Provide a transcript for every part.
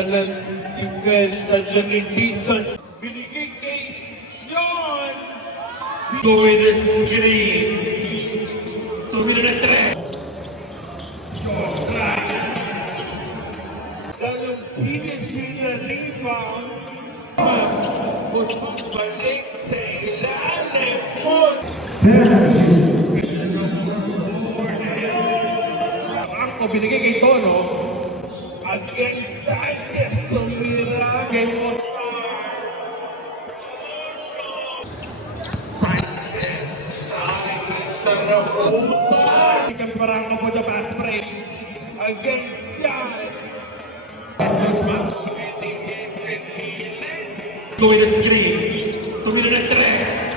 Talang defense at Dison. Binigay kay Sean. Go with the screen. 2 minutes na 3. Sean try. Dalong finish with the rebound. Balik sa ilalim mo. Ako binigay kay Tono. Against Sanchez, tumira kay Oscar. Sanchez, taraputa. Here comes Barangco for the pass break. Against Yan. Go with the screen. Tumira na 3.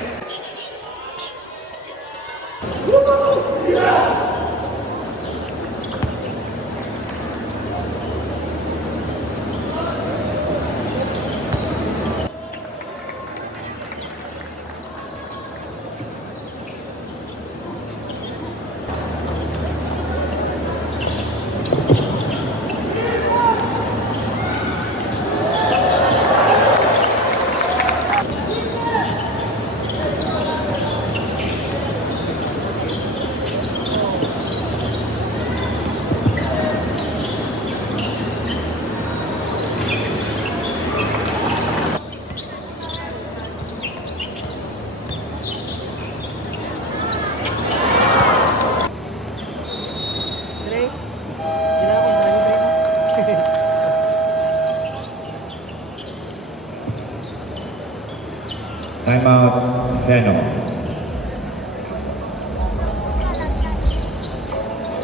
Time out, Deno.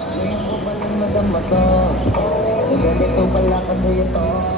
Ngayon ko palang madama to. Ganito pala kasi ito.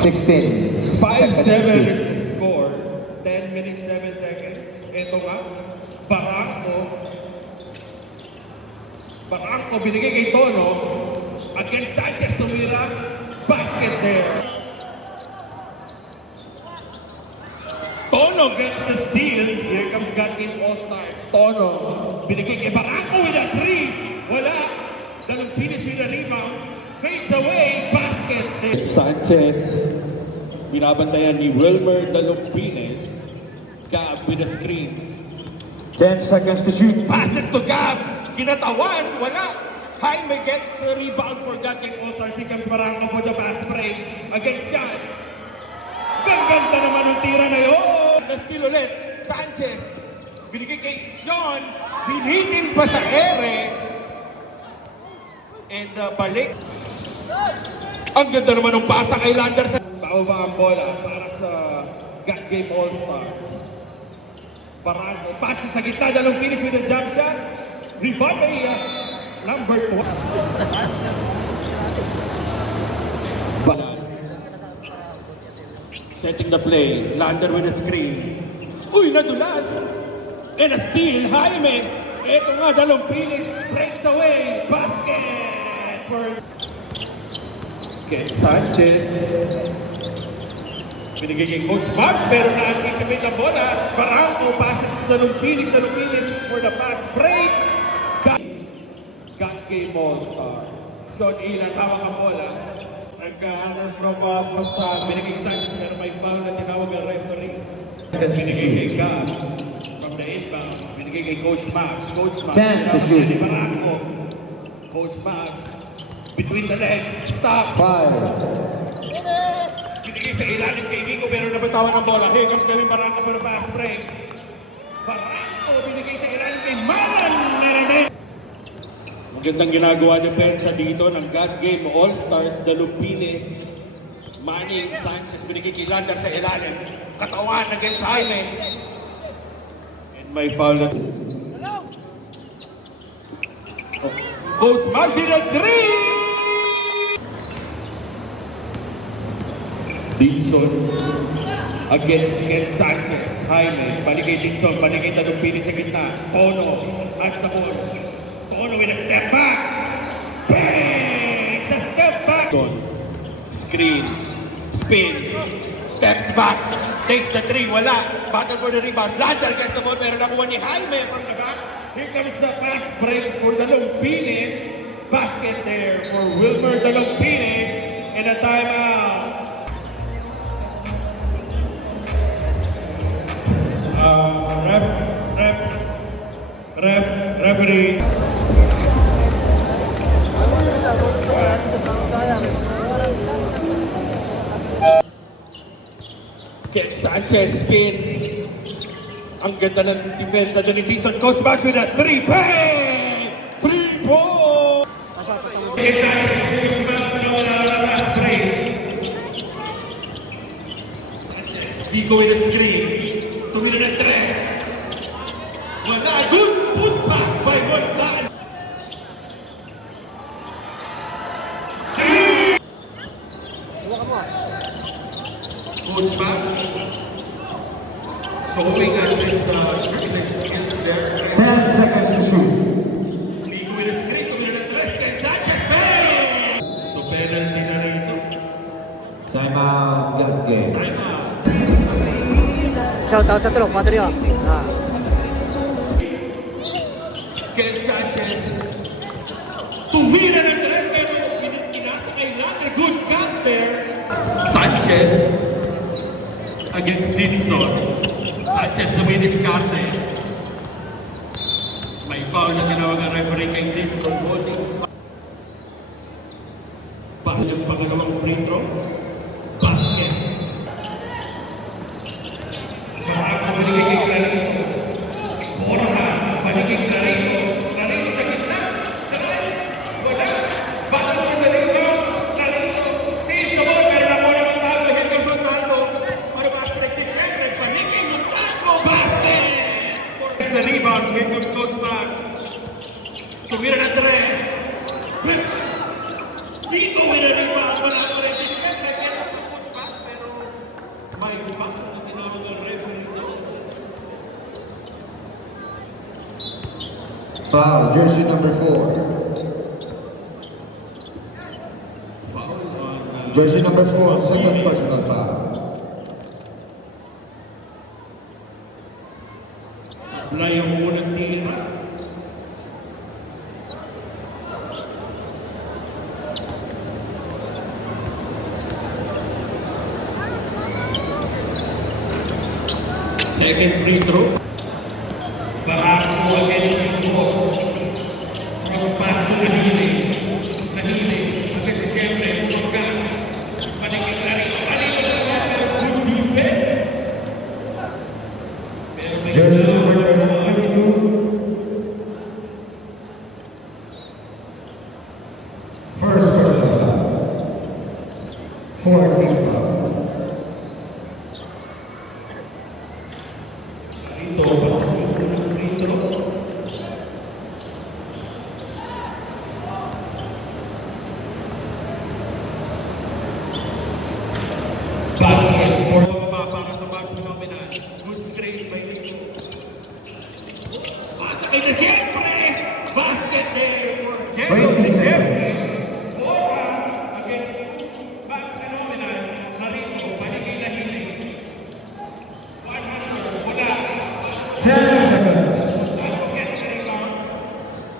Sixteen. 5-7 is the score. 10 minutes, 7 seconds. Ito nga, Barangco binigay kay Tono. Against Sanchez, tumira. Basket there. Tono gets the steal. Here comes Gatkin All-Stars. Tono binigay kay Barangco with a 3. Wala. Dalong finish with a rebound. Fades away. Basket there. Sanchez. Binabantayan ni Wilmer Dalumpines. Gab with a screen. 10 seconds to shoot. Passes to Gab. Kinatawan. Wala. Jaime gets a rebound for Gatkin All-Stars. Here comes Barangco for the pass break. Against Sean. Gaganda naman ang tira na yun. Na-steal ulit. Sanchez. Binigay kay Sean. Binitin pa sa ere. And balik. Ang ganda naman ng pasa kay Lander sa pauba ang bola para sa God Game All-Stars. Barangco. Passes sa gitna. Dalong finish with a jump shot. Rebound ay number 2. Setting the play. Lander with a screen. Uy, nadulas! And a steal. Jaime. Ito nga, dalong finish. Breaks away. Basket for Ken Sanchez. Binigay kay Coach Max, pero na-anticipate ang bola. Barangco passes to dalong finish for the pass break. Got game All-Stars. Sean Ilan, tawag ang bola. Nag-honor from Pasal. Binigay kay Sanchez, pero may foul na tinawag ang referee. Binigay kay Gab. From the inbound. Binigay kay Coach Max. Coach Max. 10 to shoot. Barangco. Coach Max. Between the legs. Stop. 5. Binigay sa ilalim kay Nico, pero nabatawan ang bola. Here comes Gavin Barangco for the pass break. Barangco binigay sa ilalim kay Malan Merenez. Magandang ginagawa ni Pensa dito ng God Game All-Stars, Dalumpines. Manning, Sanchez, binigay kay Lander sa ilalim. Katawan against Jaime. And may foul na. Goes Maggi na 3! Dixon. against Ken Sanchez. Jaime, Baligay Dixon, Baligay Tadumpini sa gitna. Tono, as the ball. Tono with a step back. Bang! Sa step back. Screen, spin, steps back, takes the three, wala. Battle for the rebound. Lander gets the ball, pero nakuha ni Jaime from the back. Here comes the fast break for the Lumpinis. Basket there for Wilmer the Lumpinis. And a timeout. Referee. Ken Sanchez spins. Ang ganda ng defense na ni Bison. Goes back with a 3. Bang! 3 points! Ken Sanchez, last break. Dico with a screen. Tumira ng 3. Wala. Good put back by Gonzalez. Good back. Showing us his skills there. 10 seconds to shoot. Dico with a screen. Tumira ng 3. Ken Sanchez. Bang! So penalty na rito. Time out, got game. Time out. Shout out sa tropa, Padre. Ken Sanchez. Tumira ng 3 pero pinasa kay Lander. Good cut there. Sanchez against Dixon. Sanchez na may diskarte. May foul na tinawag ang referee kay Dixon. Holding. Bahal yung pangalawang free throw. Basket. Parang paligid kay Clarito. Borja, paligid Clarito. Clarito sa gitna. Wala. Bahal mo na rito. Clarito. Seize the ball. Pero nakuha ng Montalvo. Henry Montalvo. Para basket this time. Paligid Montalvo. Basket. Sa rebound. Here comes Coach Max. Tumira ng 3. Dito with a rebound. Wala ko rin. This time. Pero may back na tinawag ang referee doon. Foul, jersey number 4. Foul on Jersey number 4, second personal foul. Apply yung unang tira. Second free throw. Barako against the ball. Cross pass to Nahili. Nahili. Against siyempre. Morgan. Paligid Clarito. Paligid Clarito. Good defense. Pero may Jersey number 22. First personal foul. 4 team foul. Ito, free throw. Basket for baba para sa Bag Phenomenon. Good screen by Nico. Pasa kay na siyempre. Basket there for Jerry. 27. Bora against Bag Phenomenon. Narito, Paligay Nahili. 100, wala. 10 seconds.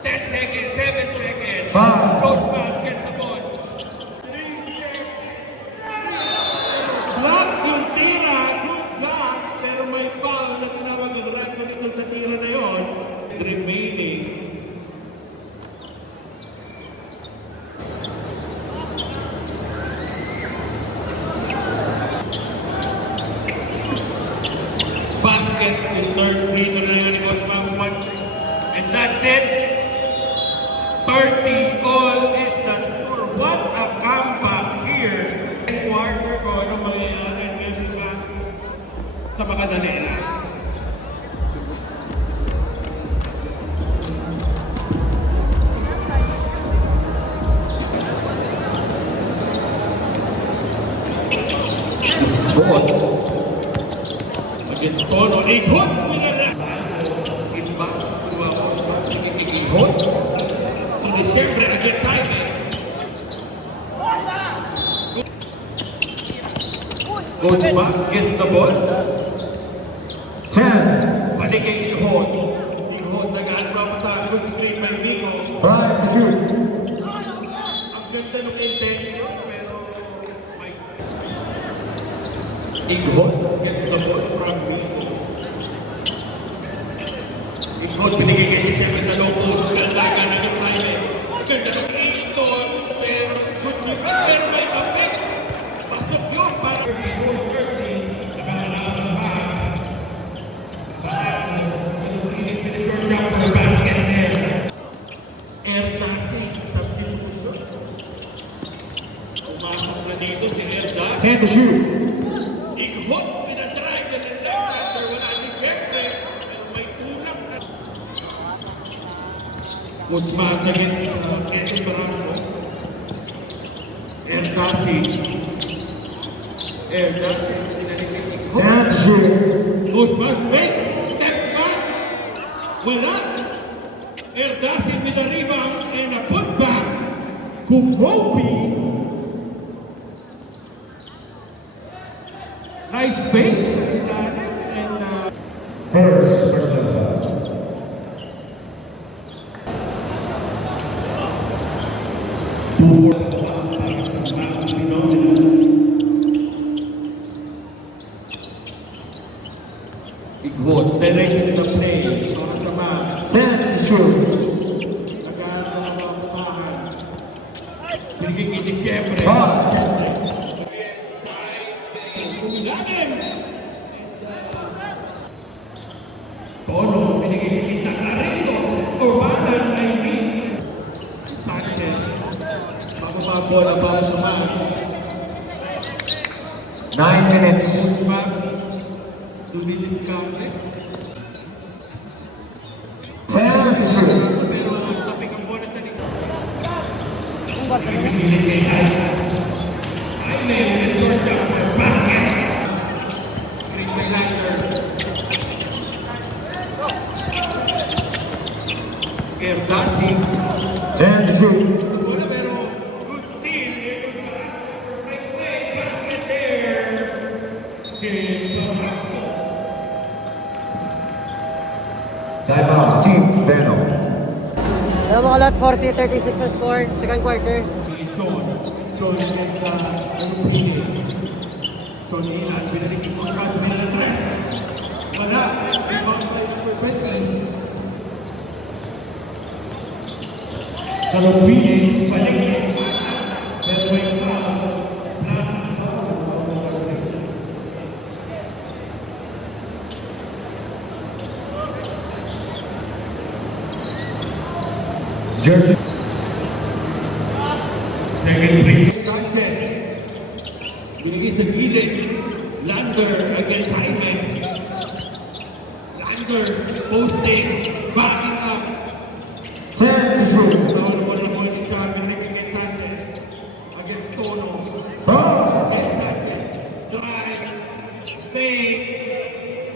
10 seconds, 7 seconds. Five. Coach Max gets the ball. Block yung tira, good block, pero may foul na tinawag ang referee dun sa tira na yun. Remaining. Basket in third free throw na yun ni Coach Max Watson. And that's it. 30 all is the score. What a comeback here. And quarter ko, anong mangyayari ngayon sa mga dalila. Ball. Coach Max gets the ball. 10. Balik kay Ihon. Ihon nag-aagaw sa good screen by Nico. 5 to shoot. Ang ganda ng intention, pero may... Ihon gets the ball from Nico. Ihon binigay kay December sa low post. Ganda ka na ng silent. Ganda ng Ihon, pero good kick. Pero may kapit. Pasok yun para Ihon 30. Nakahanap ng pass. Pumasok na dito si Erda. 10 to shoot. Ighot, pinadrive na ng left-hander. Wala ni Shekre. Pero may tulak na. Guzman against Edo Barranco. Erdasi. Erdasi. Pinalikin Ighot. 10 to shoot. Guzman fakes. Step back. Wala. Erdasi with a rebound and a putback. Kumopi. Nice fake. And First personal foul. Ighot, directing the play. Para sa man. 10 to shoot. Nag-aaral ng mga kumahan. Binigay kay Disyembre. 5. Ilalim. Tono, binigay kay Kita Clarito. Urbanan, Aileen. Sanchez. Mababa bola para sa man. 9 minutes. Back. Dumilis Kante. 10 to shoot. Pero ang tapik ang bola sa likod. Binigay kay Aileen. Aileen, short jumper, basket. Screen by Lander. Erdasi. 10 to shoot. Bola pero good steal. Right play, basket there. Timeout. Team Venom. Alam mo lahat, 40-36 ang score, second quarter. Son. Son against Rodriguez. Son Ilan. Binalik yung mga catch. Binalik. Wala. Rebound by number 20. Sa Rodriguez. Balik. Pero may foul. Jersey. Second free. Sanchez. Binigay sa gilid. Lander against Jaime. Lander posting. Backing up. 10 to shoot. Foul naman ang bola sa binigay kay Sanchez. Against Tono. 5. Against Sanchez. Drive. Fake.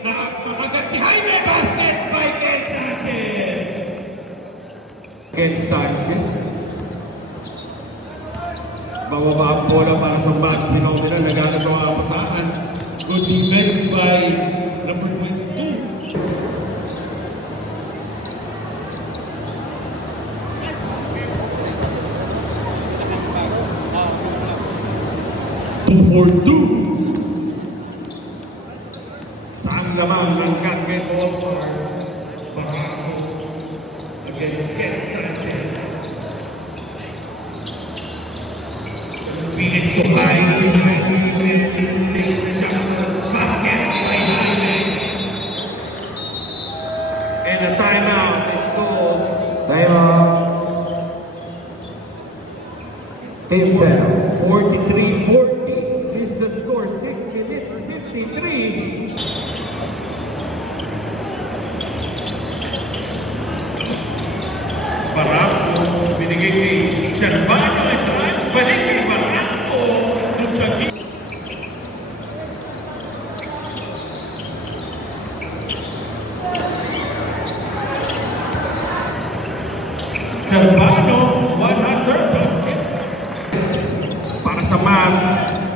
Nakakagat si Jaime. Basket by Ken Sanchez. Ken Sanchez. Bababa ang bola para sa Max Phenomena. Nagagawa ang pasahan. Good defense by number 22. Two for two. Saan naman ang Gatgen All-Star? Barranco against Ken Sanchez. Phoenix to high. Basket by Jaime. And a timeout is called. Timeout. Team Venom. 43-40 is the score. 6 minutes, 53. Barranco, binigay kay Servano. Balik kay Barranco. Doon sa gilid. Servano, 100 para sa Mavs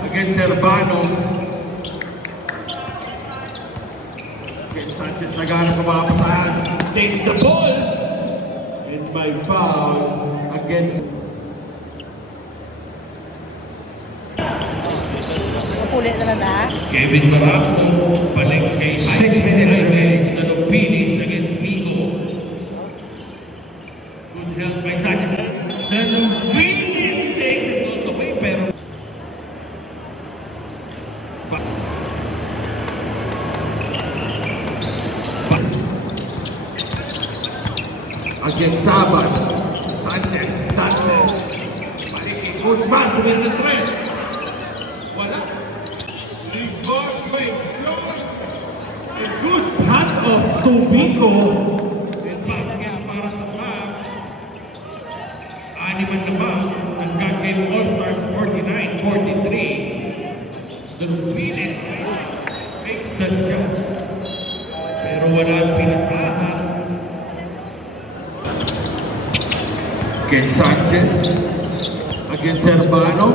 against Servano. Nagana ko mga pasahan. Takes the ball. And by foul against Kulit na lang na. Kevin Barako. Balik kay 6 minutes. Nalupinis against Migo. Good help by Sanchez. Nalupinis takes it all the way pero against Sabat. Sanchez. Balik kay Coach Man. Sabihin ng tres. Wala. A good cut of Tubico. And basket para sa back. Animan na ba? Ang Game All-Stars 49-43. The Lupiles makes the shot. Pero wala ang pinasahan. Ken Sanchez against Servano.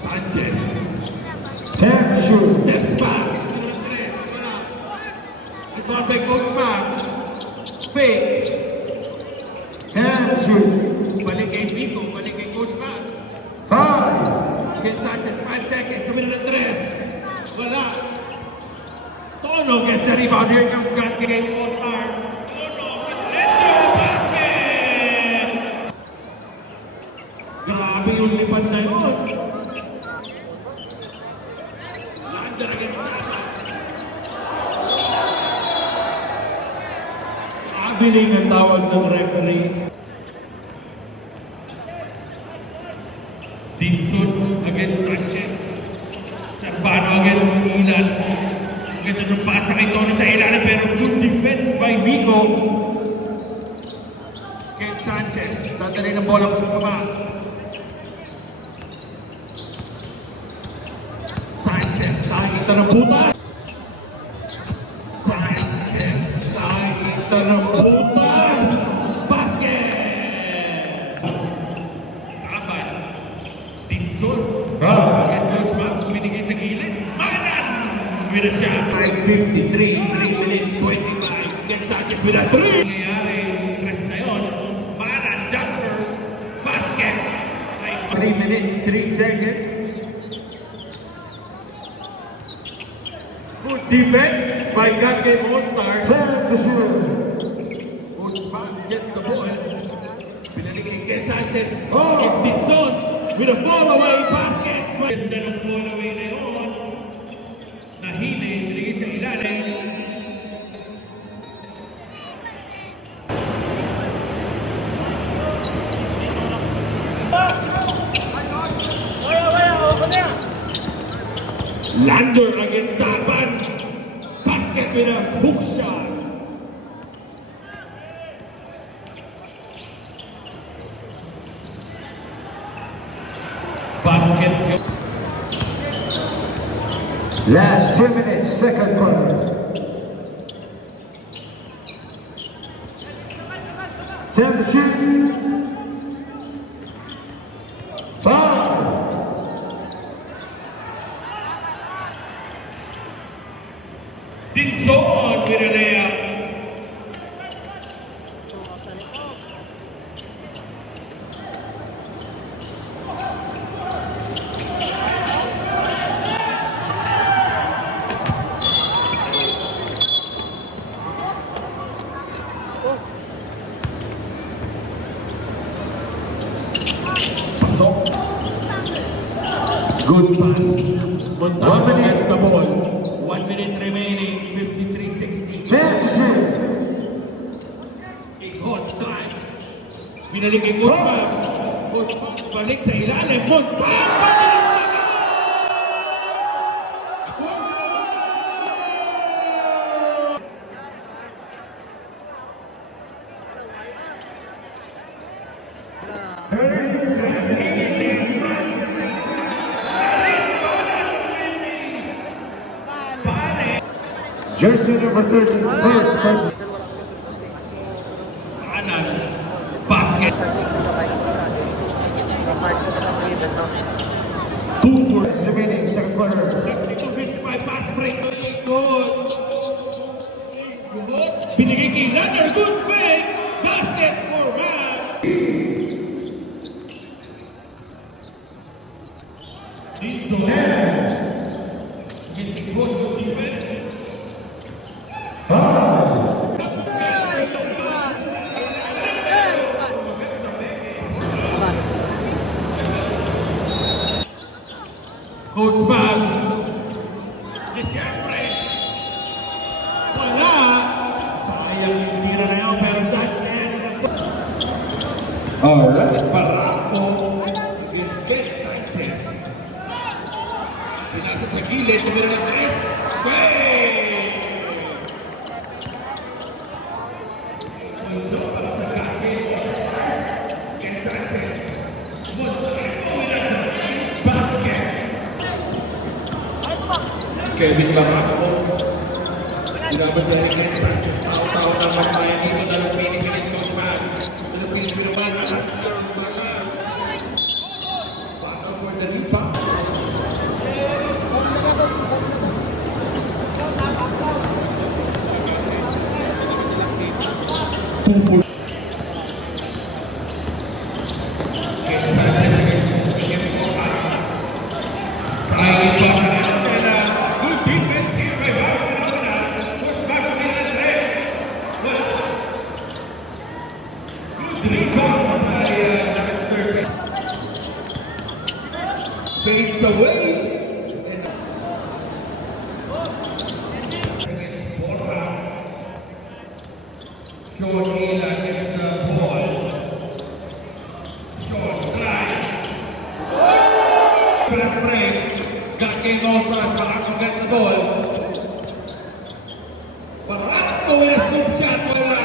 Sanchez. 10 to shoot. Steps back. Rebound by Coach Max. Fakes. 10 to shoot. Balik kay Vico. Balik kay Coach Max. 5. Ken Sanchez, 5 seconds. Sumila ng tres. Wala. Tono gets the rebound. Here comes God Game All-Stars. Tono with Lecho basket. Grabe yung lipad na yun. Lander against Saba. Abiling ang tawag ng referee. Dixon against Sanchez. Servano against Ilan. Ganda ng pasa kay Tony sa ilalim pero good defense by Vico. Ken Sanchez. Dadali ng bola po pa. Sanchez. Sakita ng butas. Sanchez. Sakita ng butas. Basket! Sabat. Dixon. Against Coach Max. Binigay sa gilid. Manan! With a shot. 5:53. 3 minutes 25. Ken Sanchez with a 3. Nangyayari. Tres na yun. Manan. Jumper. Basket. 3 minutes, 3 seconds. Good defense by God Game All-Stars. 10 to shoot. Coach Max gets the ball. Pinalik kay Ken Sanchez. Oh! It's Dixon with a fall-away basket. Ganda ng fall-away na yun. Nahili, binigay sa ilalim. Lander against Saban. Basket with a hook shot. Basket. Last 2 minutes, second quarter. 10 to shoot. 5. Dixon with a layup. Pasok. Good pass. Montano 1 minute. gets the ball. 1 minute remaining. 53-60. 10 to shoot. Hot drive. Binalik kay Coach Max. Coach Max balik sa ilalim. Montano! Jersey number 30, first person. Kanan. Basket. 2 Minutes remaining, second quarter. 55 pass break. Goal. Binigay kay Lander, good fake. Basket for Mavs. Dito. Against the good defense. Coach Bag. Eh, siyempre. Wala. Sayang yung tira na yun, pero that's the end. Alright. Barako against Ben Sanchez. Pinasa sa gilid, tumira ng tres. Great! Puso para sa kaki. Ben Sanchez. Basket. Kevin Barako. Ginamit na rin Ben Sanchez. Tao-tao na magpayan dito na ng Pilipinas Coach Bag. Philippines Pinaman. Battle for the rebound. Fades away. Sean Ila gets the ball. Sean drive. Fast break. Got game on front. Barako gets the ball. Barako with a scoop shot. Wala.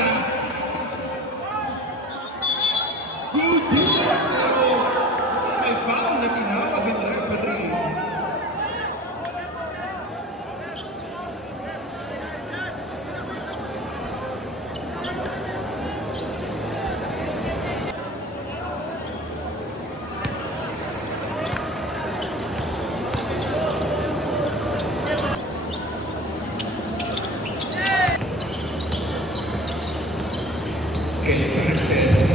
Good job. May foul na tinawag ng referee. Kelly Sanchez.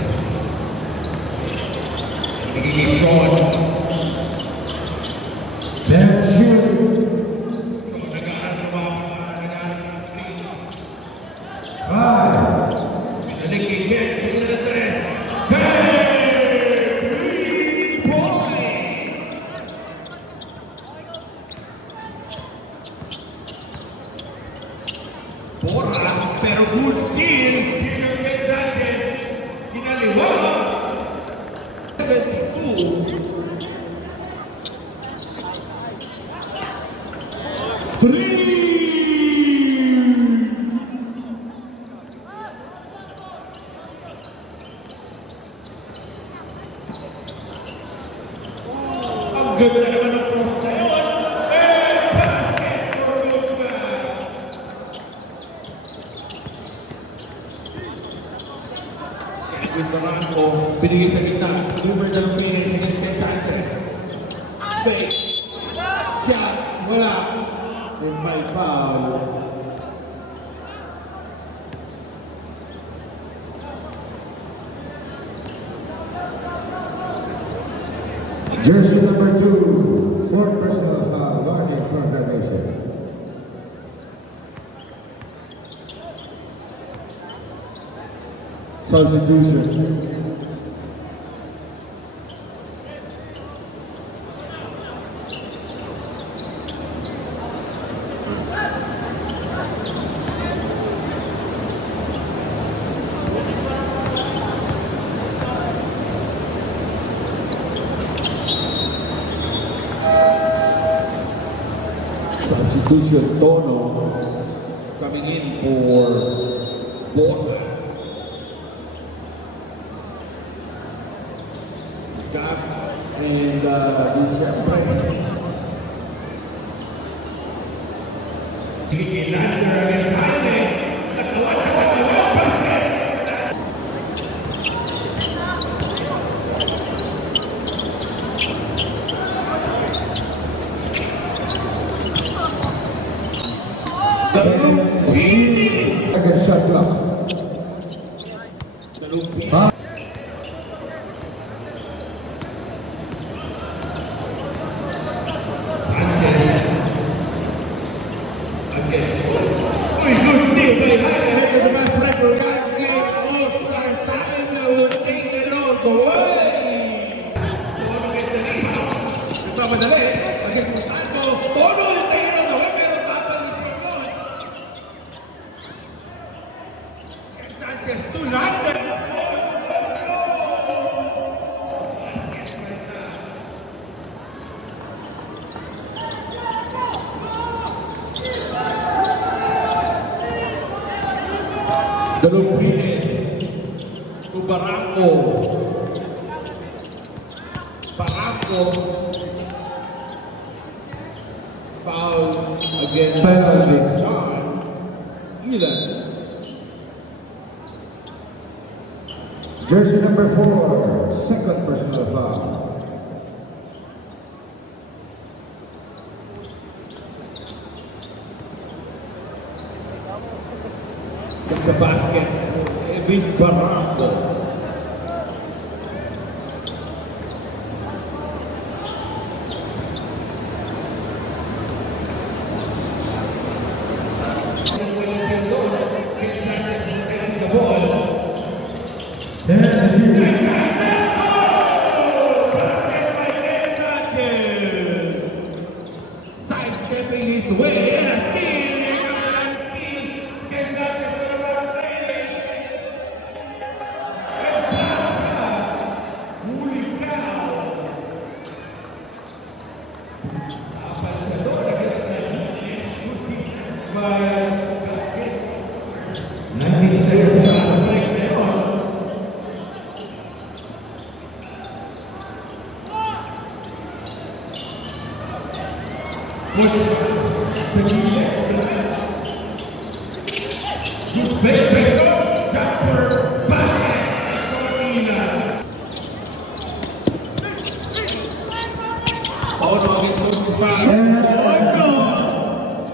Nagiging Sean. Then shoot. Nag-aaral na ba? Nag-aaral na screen. 5. Pinalik kay Ben. Pinalik na tres. Ben! 3 point! Bora, pero good skill. Peter Ben Sanchez. Kinaliwa. 72. 3! Ang ganda naman ng cross na yun. And basket for Luka. Edwin Barako, binigay sa gitna. Uber ng Phoenix against Ben Sanchez. Fake. Shot. Wala. And may foul. Jersey number 2. Fourth personal foul. Warning for violation. Substitution. Substitution Tono coming in for Bota. Gab and December. Lander against Jaime. Natawa sa katawa. Basket. Again, shot clock. Sanchez to London. Dalumbrines to Barranco. Barranco. Foul against Penalty. Sean Ilan. Jersey number 4, second personal foul. Sa basket, Edwin Barranco. Sidestepping his way and a steal. Here comes another steal. Gets out to the right lane. And Plaza. Huli foul. Apansador against the good defense by Nandit Sayers sa break na yun.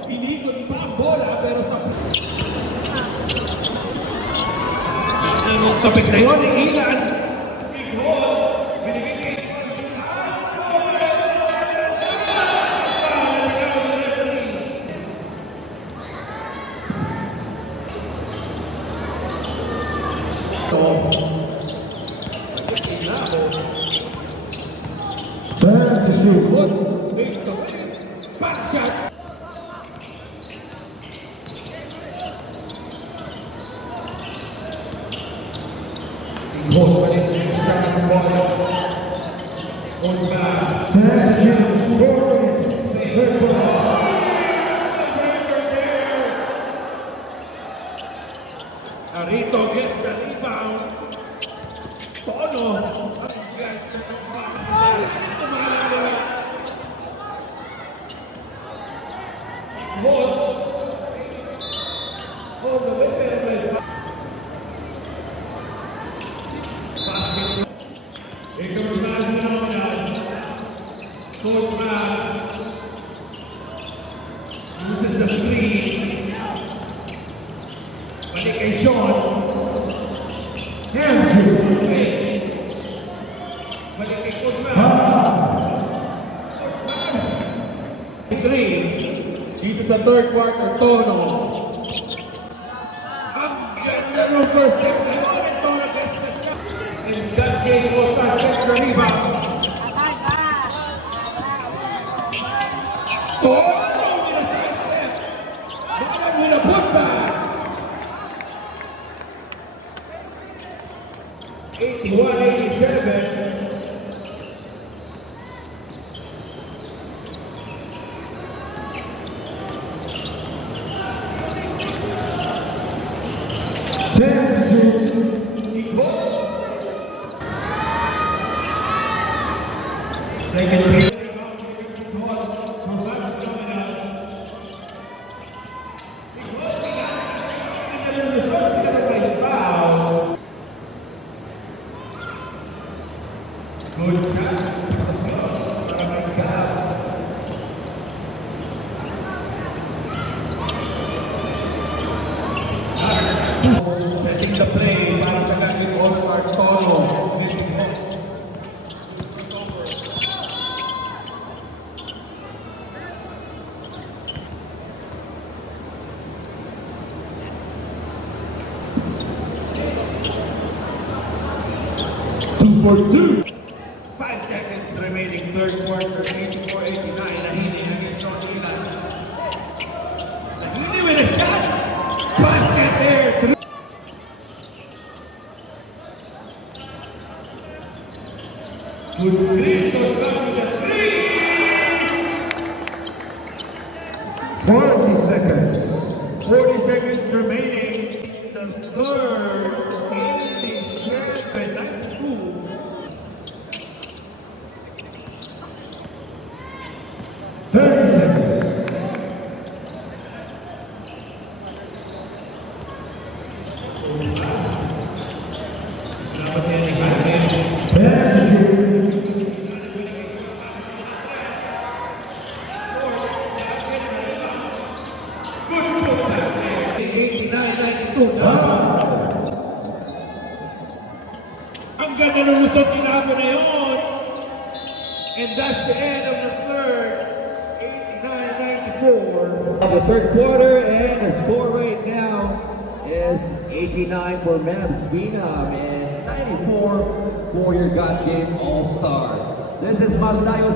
Pinikot pa ang bola pero sa ang kapit na yun, Ilan. Big hole. Binigay Turn to shoot. good. Big to win. Back shot. Hold pa rin yung shot ng bola. Hold back. Turn to shoot. 4 points. Third ball. Arito gets the rebound. Tono. Hold the way, pero basket. Here comes Mazin. Coach Maz. Uses the screen. Balik kay Sean. And shoot. Balik kay Coach Maz. Three. Dito sa third quarter, Tono. Ang ganda ng first step na yun. Tono gets the shot. And that game was not extra rebound. Tono with a side step. Bottom with a putback. 81-87. Turn to shoot. Second period. Good shot. Setting the play para sa Gatwick All-Stars Tono. Two for two. 5 seconds remaining, third quarter, 84-89. Nahili against Sean Ilan. Nahili with a shot. Basket there. Cristo Drago with a 40 seconds. 40 seconds remaining. The third, 87-92. 30 seconds. Ang ganda ng lusot ni Nabo na yun. And that's the end of the third. 89-94. Of the third quarter, and the score right now is 89 for Mavs Vinam and 94 for your God Game All-Star. This is Mazdayo.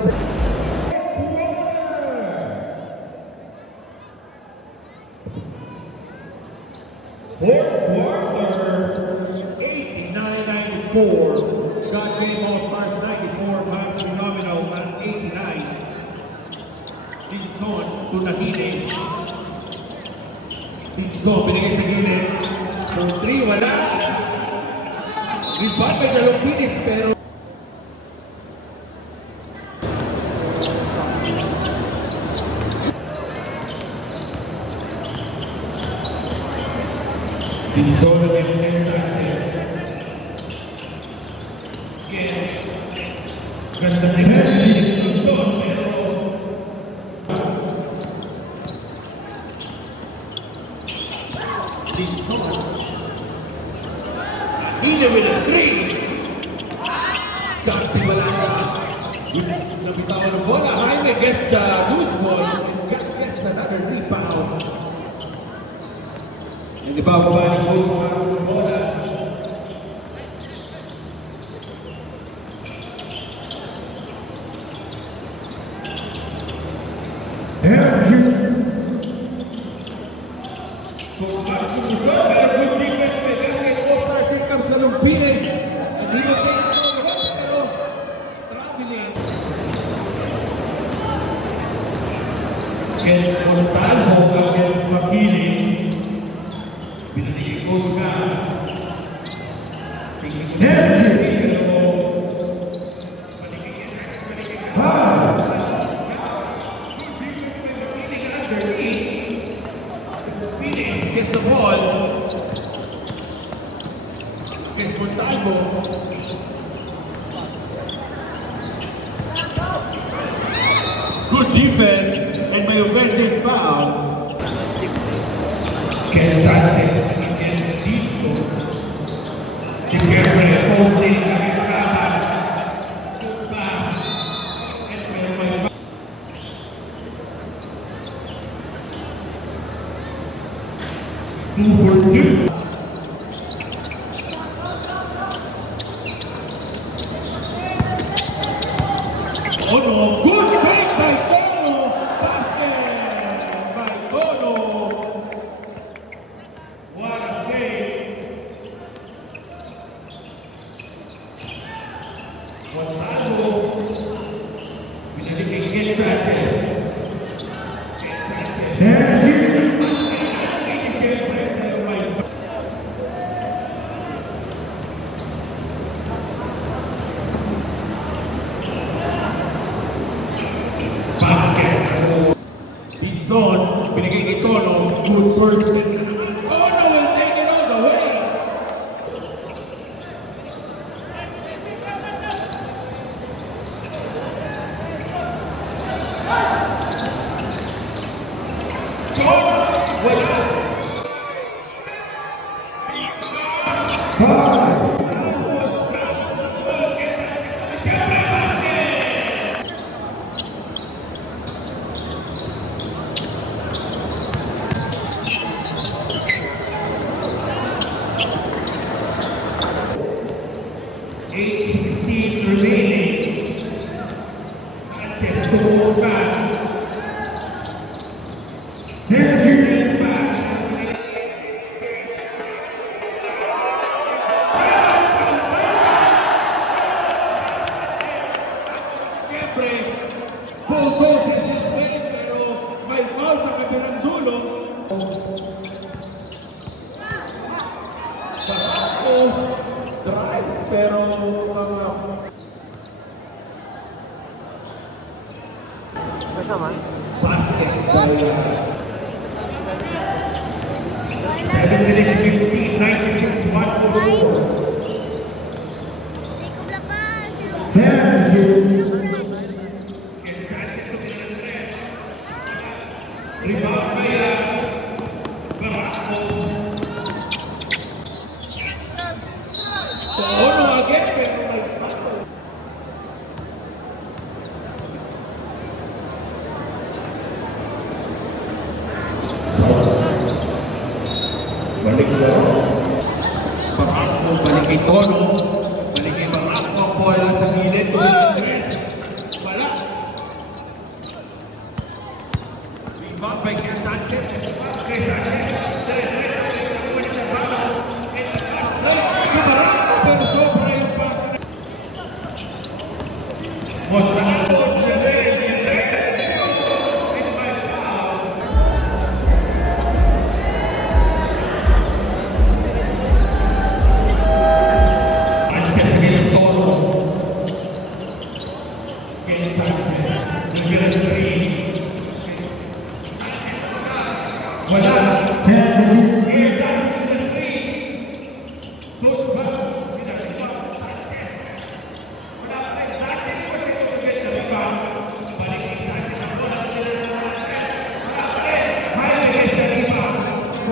Fourth quarter, 89-94. God Game All-Stars 94, Mavs Phenomenal at 89. Dixon, Tunahine. Dixon, binigay sa gilid. So 3, wala. Rebound by Dalompinis, pero Dixon against Ken Sanchez. Again, ganda ni Dixon, pero Dixon. Hila with a 3. Santi Balanga. Nabitawan ng bola. Jaime gets the loose ball and just gets another rebound. And di ba ba ng loose bola? Kung masusunod, pero good defense by Daniel All-Stars. Here comes Dalompinis. Hindi mo tayo pero traveling. Ken Montalvo against Fakili. Pinanigay coach ka. Phoenix gets the ball. Gets Montalvo. Good defense and may offensive foul. Ken Sanchez against Dixon. He's here for the posting. Good pass. And may 2 for 2. Oh no, good fake by Bono. Basket by Bono. What a fake. Gonzalo. Binalik kay Ken Sanchez. Dixon, binigay kay Tono, good first hit. Tono will take it all the way. Tono, wala. Eight remaining. Sanchez to back. Back. Barangco drives pero basket by 7-15, 96, 1 to the board. 10 to shoot. Rebound by Barangco. Tono again pero may foul. Balik ko. Barangco, balik kay Tono. Balik kay Barangco. Bola sa gilid. Wala. Rebound by Ken Sanchez. Kay Sanchez. Barangco, pero sobra yung pass. Mostrando.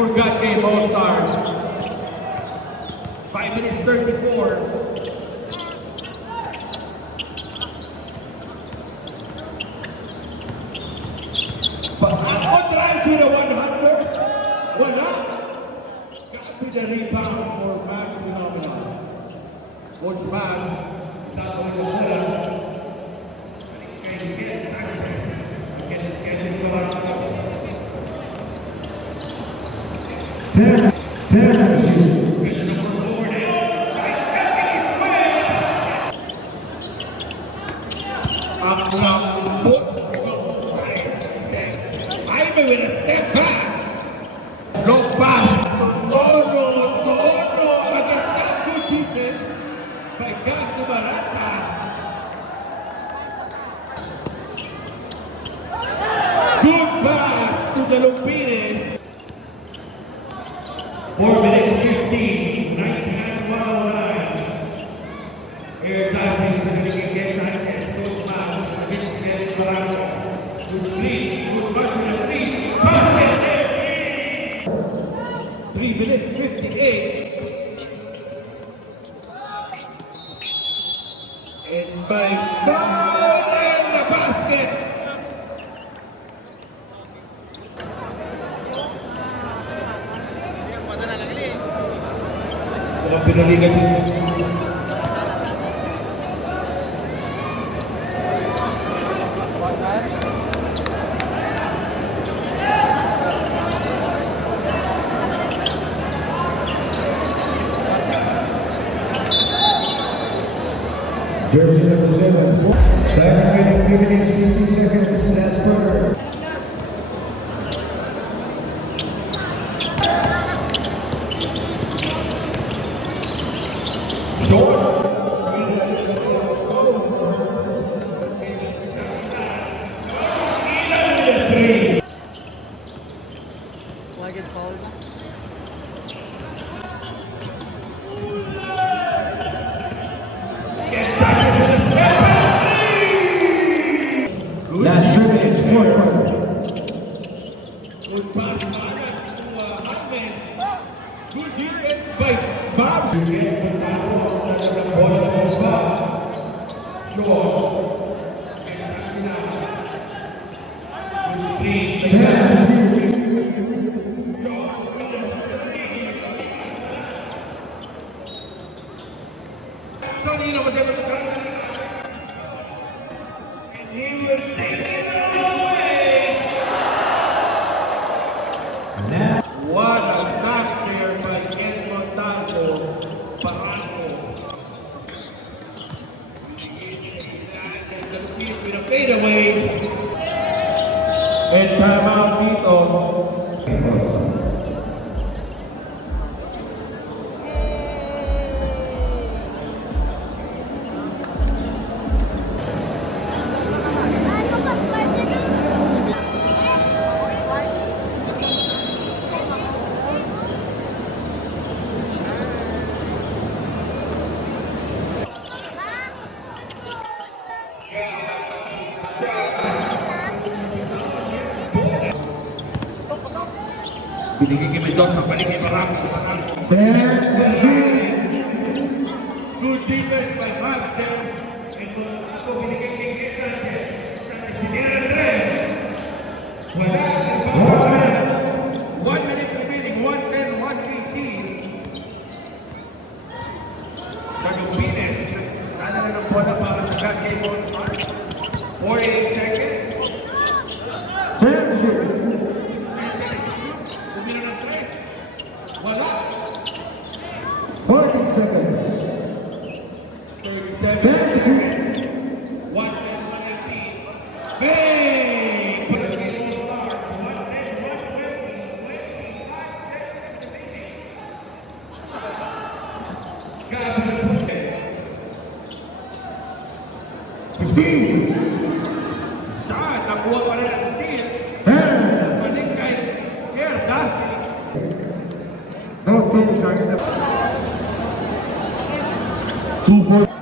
Forgot game All-Stars. 5 minutes 34. Barangco drives with a one-hander. Wala. Copy the rebound for Max Phenomenon. Coach Max, tatawin na sila. Kay Ken Sanchez. Again, schedule ko lang. 10 to shoot. Ivan with a step back. Low pass. Tono against that good defense by Gato Barata. Good pass to the Lupines. 4 minutes 15, 99-109. Air passing to the Ken Sanchez. Coach Max against Ken Barangco. Good lead. Good pass to the lead. Basket. 3 minutes 58. And by foul and the basket. Walang pinaligan si Jersey number 7. Time remaining 3 minutes 50 seconds. That's further. Why get fouled? Last 3 minutes, 4 good pass to Ahmed. Good clearance by Bob. Sonino was able to come. And he will take it away. What a knock there by Ken Montalvo. Barangco. With a fadeaway. And timeout dito. Binigay kay Mendoza, balik kay Barangco. 10-6. Good defense by Master. And Barangco binigay kay Kay Sanchez. Sinira na rin. Wala. 1 minute remaining, 1:10, 1:18. Calupines, nana na ng bola para sa God Game All Stars. 48 seconds. 10-6. Bumila ng 3. Wala. 40 seconds. 37 10-6. 1:10, 1:18. Hey! Para sa Game All Stars. 1:10, 1:20, 25 seconds remaining. Gabi ng Puente. 15. Shot, nakuha pa rin ang steal. 10. Balik kay Gerdasi. Both teams are in the 2-4.